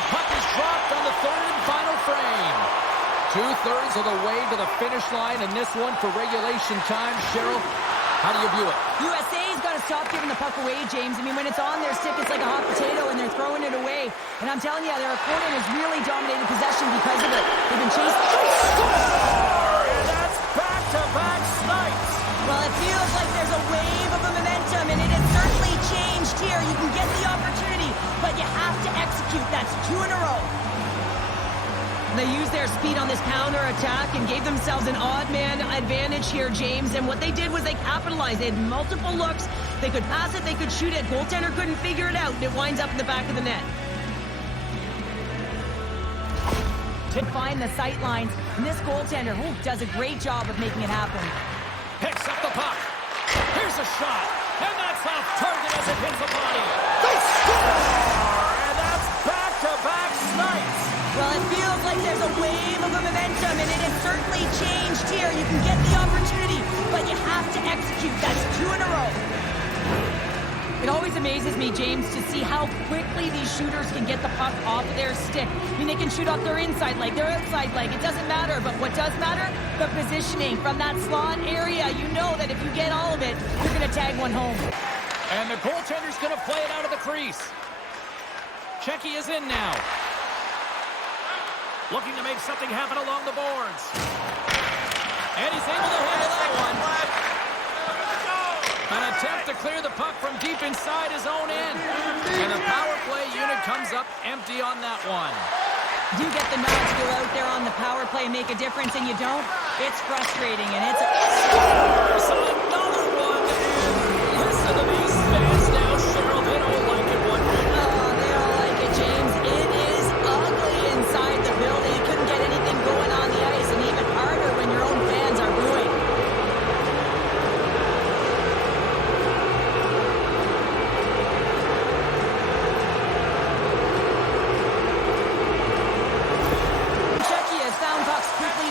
the puck is dropped on the third and final frame. 2/3 of the way to the finish line, and this one for regulation time. Cheryl, how do you view it? USA's got to stop giving the puck away, James. I mean, when it's on their stick, it's like a hot potato, and they're throwing it away. And I'm telling you, their opponent has really dominated possession because of it. They've been chasing. Score! And that's back-to-back snipes. Well, it feels like there's a wave of momentum, and it has certainly changed here. You can get the opportunity, but you have to execute. That's 2 in a row. They used their speed on this counter-attack and gave themselves an odd-man advantage here, James. And what they did was they capitalized. They had multiple looks. They could pass it. They could shoot it. Goaltender couldn't figure it out. It winds up in the back of the net. To find the sight lines. And this goaltender does a great job of making it happen. Picks up the puck. Here's a shot. And that's off target as it hits the body. They score! And that's back-to-back snipes. Well, it feels like there's a wave of momentum, and it has certainly changed here. You can get the opportunity, but you have to execute. That's 2 in a row. It always amazes me, James, to see how quickly these shooters can get the puck off of their stick. I mean, they can shoot off their inside leg, their outside leg. It doesn't matter, but what does matter? The positioning from that slot area. You know that if you get all of it, you're going to tag one home. And the goaltender's going to play it out of the crease. Checky is in now. Looking to make something happen along the boards. And he's able to handle that one. An attempt to clear the puck from deep inside his own end. And the power play unit comes up empty on that one. You get the nod to go out there on the power play and make a difference, and you don't. It's frustrating, and it's scores another one. Listen to these fans now, Cheryl. They don't like it one bit. Oh, they don't like it, James. It is ugly inside the building. You couldn't get anything going on the ice, and even harder when your own fans are booing.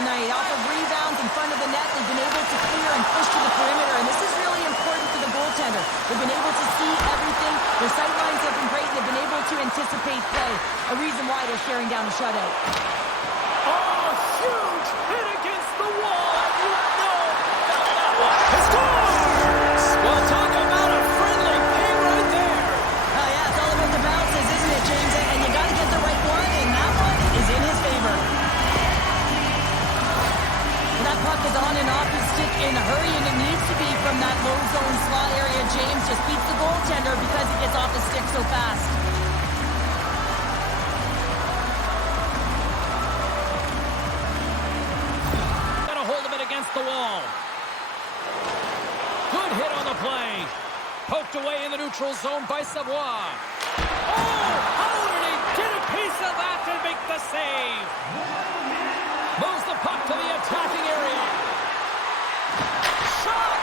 Tonight. Off of rebounds in front of the net, they've been able to clear and push to the perimeter, and this is really important for the goaltender. They've been able to see everything. Their sight lines have been great, and they've been able to anticipate play. A reason why they're staring down the shutout. Oh, huge hit against the wall, and you know that one. He scores! Well, talk about a friendly game right there. Oh, yeah, it's all about the bounces, isn't it, James? And you got to get the right one, and that one is in his favor. That puck is on and off his stick in a hurry, and it needs to be from that low zone slot area. James just beats the goaltender because he gets off his stick so fast. Got a hold of it against the wall. Good hit on the play. Poked away in the neutral zone by Savoie. Oh, how did he get a piece of that to make the save? Moves the puck to the attacking area. Shot!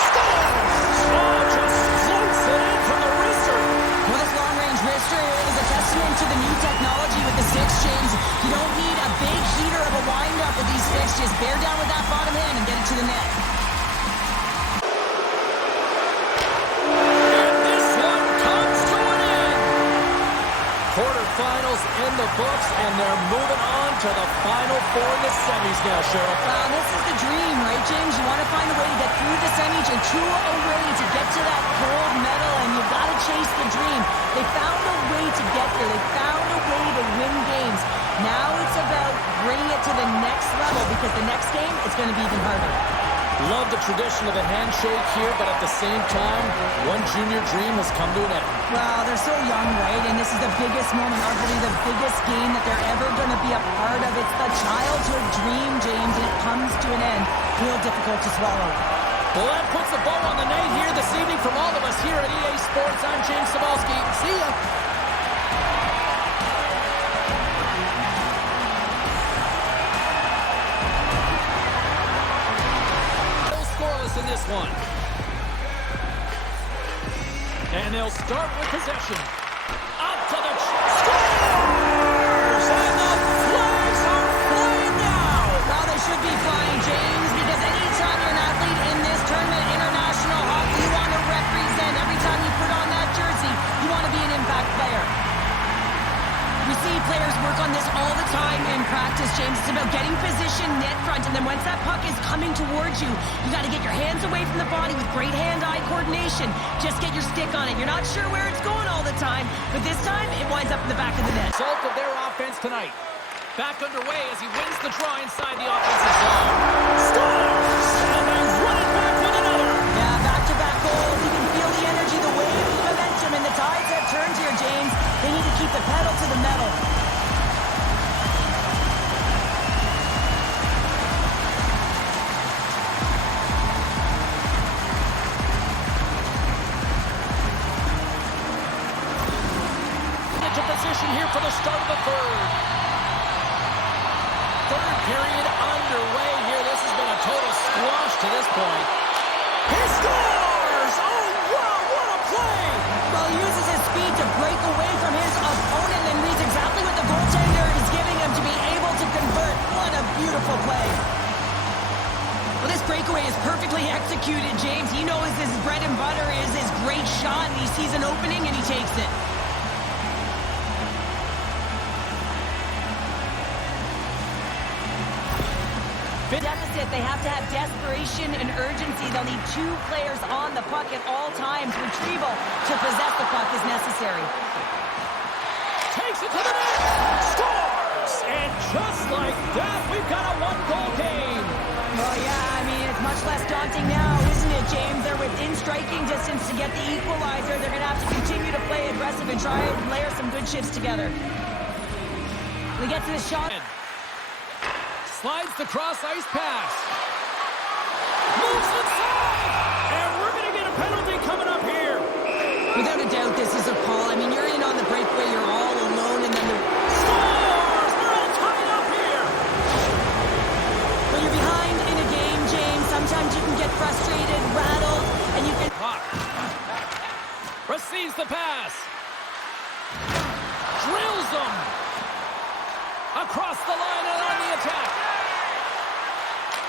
Scores! Oh, just floats it in from the wrister. Well, this long-range wrister is a testament to the new technology with the sticks, James. You don't need a big heater of a wind-up with these sticks. Just bear down with that bottom hand and get it to the net. And this one comes to an end. Quarterfinals in the books, and they're moving on to the Final Four in the semis now, Cheryl. This is the dream, right, James? You want to find a way to get through the semis and to a way to get to that gold medal, and you've got to chase the dream. They found a way to get there. They found a way to win games. Now it's about bringing it to the next level, because the next game is going to be even harder. Love the tradition of the handshake here, but at the same time, one junior dream has come to an end. Well, they're so young, right? And this is the biggest moment, arguably the biggest game that they're ever going to be a part of. It's the childhood dream, James, and it comes to an end. Real difficult to swallow. Well, that puts a bow on the night here this evening from all of us here at EA Sports. I'm James Cybulski. See ya. In this one. And they'll start with possession. Up to the scores! And the flags are flying now! Well, they should be flying, James, because anytime you're an athlete in this tournament, international hockey, you want to represent. Every time you put on that jersey, you want to be an impact player. We see players work on this all the time in practice, James. It's about getting position net front, and then once that puck is coming towards you, you got to get your hands away from the body with great hand-eye coordination. Just get your stick on it. You're not sure where it's going all the time, but this time it winds up in the back of the net. Result of their offense tonight. Back underway as he wins the draw inside the offensive zone. Scores! And they run it back with another. Yeah, back-to-back goals. You can feel the energy, the wave, the momentum, and the tides have turned here, James. They need to keep the pedal to the metal. Into position here for the start of the third. Third period underway here. This has been a total squash to this point. He scores! Oh, wow, what a play! Well, he uses his speed to break away from his opponent and reads exactly what the goaltender is giving him to be able to convert. What a beautiful play. Well, this breakaway is perfectly executed, James. He knows his bread and butter is his great shot, and he sees an opening and he takes it. Deficit, they have to have desperation and urgency. They'll need two players on the puck at all times. Retrieval to possess the puck is necessary. Takes it to the net! Scores! And just like that, we've got a one-goal game. Well, yeah, I mean, it's much less daunting now, isn't it, James? They're within striking distance to get the equalizer. They're going to have to continue to play aggressive and try and layer some good shifts together. We get to the shot. Slides the cross-ice pass. Moves inside! And we're going to get a penalty coming up here. Without a doubt, this is a call. I mean, you're in on the breakaway, you're all alone, and then the... Scores! We're all tied up here. When you're behind in a game, James, sometimes you can get frustrated, rattled, and you can... Puck. Receives the pass. Drills them. Across the line and on the attack.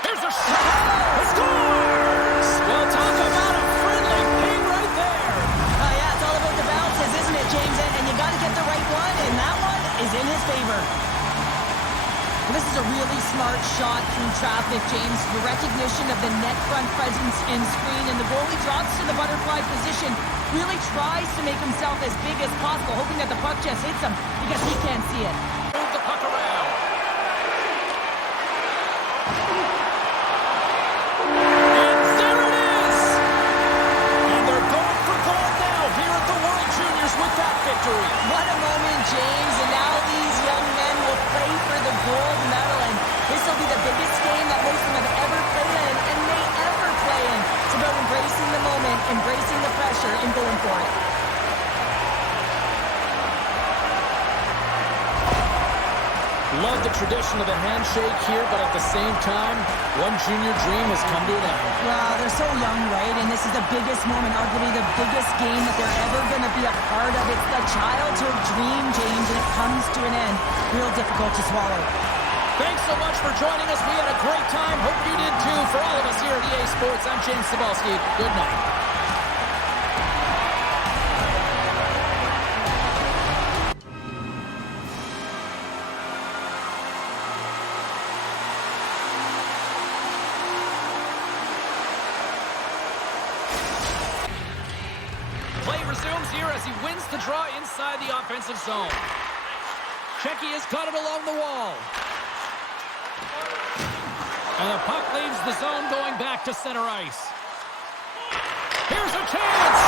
Here's a shot. He scores! Well, talk about a friendly ping right there. Yeah, it's all about the bounces, isn't it, James? And you got to get the right one, and that one is in his favor. Well, this is a really smart shot through traffic, James. The recognition of the net front presence and screen, and the goalie drops to the butterfly position, really tries to make himself as big as possible, hoping that the puck just hits him because he can't see it. Move the puck around. And there it is! And they're going for gold now here at the World Juniors with that victory. What a moment, James. And now these young men will play for the gold medal. And this will be the biggest game that most of them have ever played in and may ever play in. It's about embracing the moment, embracing the pressure, and going for it. Love the tradition of the handshake here, but at the same time, one junior dream has come to an end. Well, they're so young, right? And this is the biggest moment, arguably the biggest game that they're ever going to be a part of. It's the childhood dream, James, and it comes to an end. Real difficult to swallow. Thanks so much for joining us. We had a great time. Hope you did too. For all of us here at EA Sports, I'm James Cybulski. Good night. Resumes here as he wins the draw inside the offensive zone. Checky has caught it along the wall. And the puck leaves the zone going back to center ice. Here's a chance!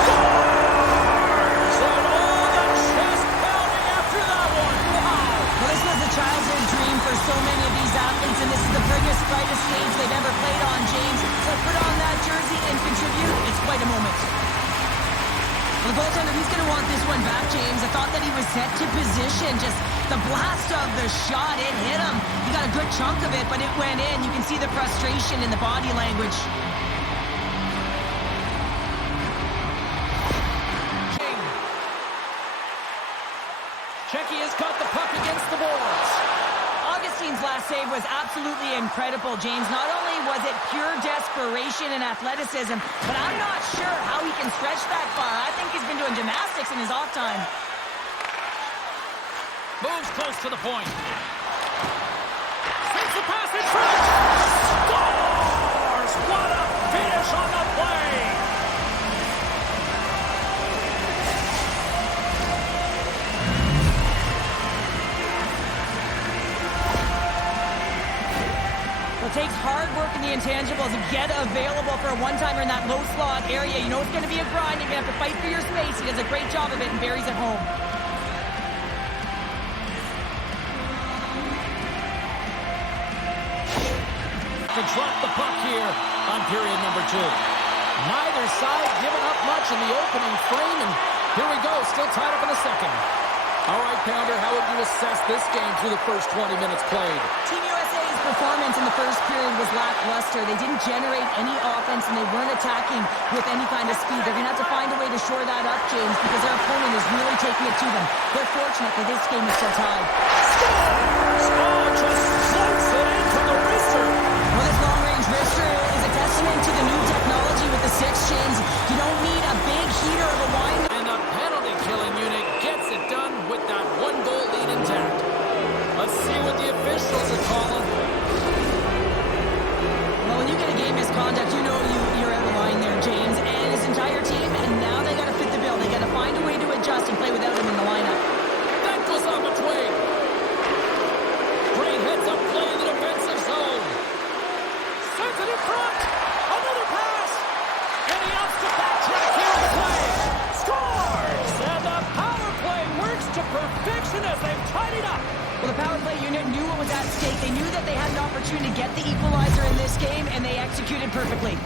Scores! And all the chest pounding after that one. Wow! Well, this was a childhood dream for so many of these athletes, and this is the biggest, brightest stage they've ever played on, James. So put on that jersey and contribute. It's quite a moment. The goaltender, he's going to want this one back, James. I thought that he was set to position. Just the blast of the shot, it hit him. He got a good chunk of it, but it went in. You can see the frustration in the body language. Checky has caught the puck against the boards. Augustine's last save was absolutely incredible, James. Not only was it pure desperation and athleticism, but I'm not sure how he can stretch that far. I think he's been doing gymnastics in his off time. Moves close to the point. Sends the pass in front. Scores! What a finish on the play! It takes hard work in the intangibles to get available for a one-timer in that low slot area. You know it's going to be a grind. You're going to have to fight for your space. He does a great job of it, and Barry's at home. To drop the puck here on period number 2. Neither side giving up much in the opening frame, and here we go, still tied up in the second. All right, Pounder, how would you assess this game through the first 20 minutes played? Team USA's performance in the first period was lackluster. They didn't generate any offense, and they weren't attacking with any kind of speed. They're going to have to find a way to shore that up, James, because their opponent is really taking it to them. They're fortunate that this game is still tied. Scores! Oh, just floats it in from the wrister. Well, this long-range wrister is a testament to the new technology with the 6, James. You don't need a big heater of a line. And the penalty-killing unit gets it done with that 1-goal lead intact. Let's see what the officials are calling. Well, when you get a game misconduct, you know you're out of line there, James, and his entire team, and now they got to fit the bill. They got to find a way to adjust and play without him in the lineup. That goes off a twig. Great heads-up play in the defensive zone. Sends it in front. Another pass. And he opts to backtrack here in the play. Scores! And the power play works to perfection as they've tied it up. Well, the power play unit knew what was at stake. They knew that they had an opportunity to get the equalizer in this game, and they executed perfectly.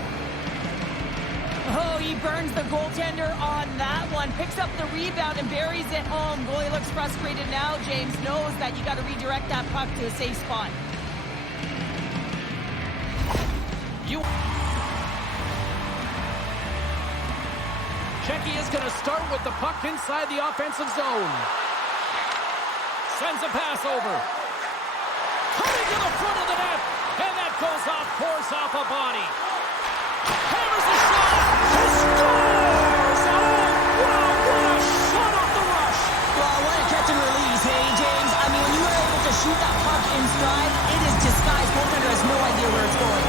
Oh, he burns the goaltender on that one. Picks up the rebound and buries it home. Goalie looks frustrated now. James knows that you got to redirect that puck to a safe spot. Checky is going to start with the puck inside the offensive zone. Sends a pass over. Cutting to the front of the net. And that goes off, pours off a body. Hammers the shot. He scores! Oh, wow, what a shot off the rush. Well, what a catch and release, hey, James? I mean, when you were able to shoot that puck in stride, it is disguised. Goaltender has no idea where it's going.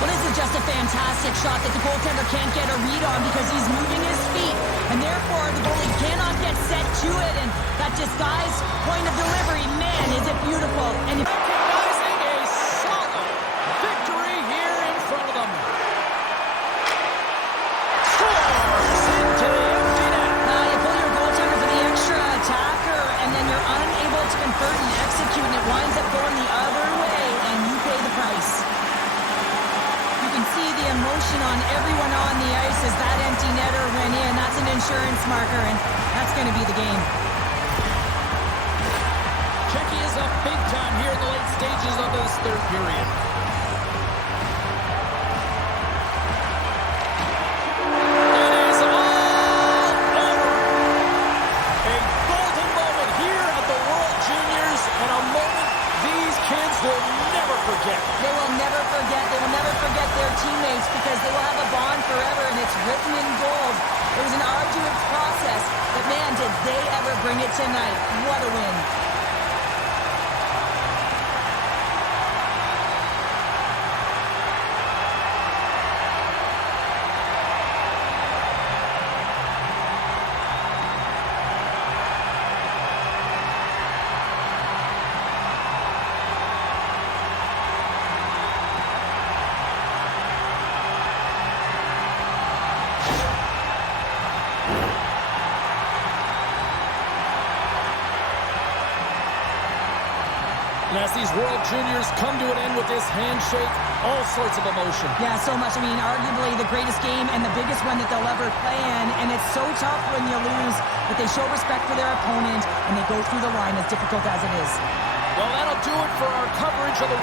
Well, this is just a fantastic shot that the goaltender can't get a read on because he's moving his feet, and therefore the goalie cannot get set to it, and that disguised point of delivery, man, is it beautiful. And recognizing a solid victory here in front of them. Scores into the empty net. Now you pull your goaltender for the extra attacker, and then you're unable to convert and execute, and it winds up going the other way, and you pay the price. You can see the emotion on everyone on the ice as that empty netter went in. That's an insurance marker, and that's going to be the game. Checky is up big time here in the late stages of this third period. It is all over. A golden moment here at the World Juniors, and a moment these kids will never forget. They will never forget. They will never forget their teammates because they will have a bond forever, and it's written in gold. It was an arduous process, but man, did they ever bring it tonight. What a win. And as these World Juniors come to an end with this handshake, all sorts of emotion. Yeah, so much. I mean, arguably the greatest game and the biggest one that they'll ever play in. And it's so tough when you lose, but they show respect for their opponent, and they go through the line as difficult as it is. Well, that'll do it for our coverage of the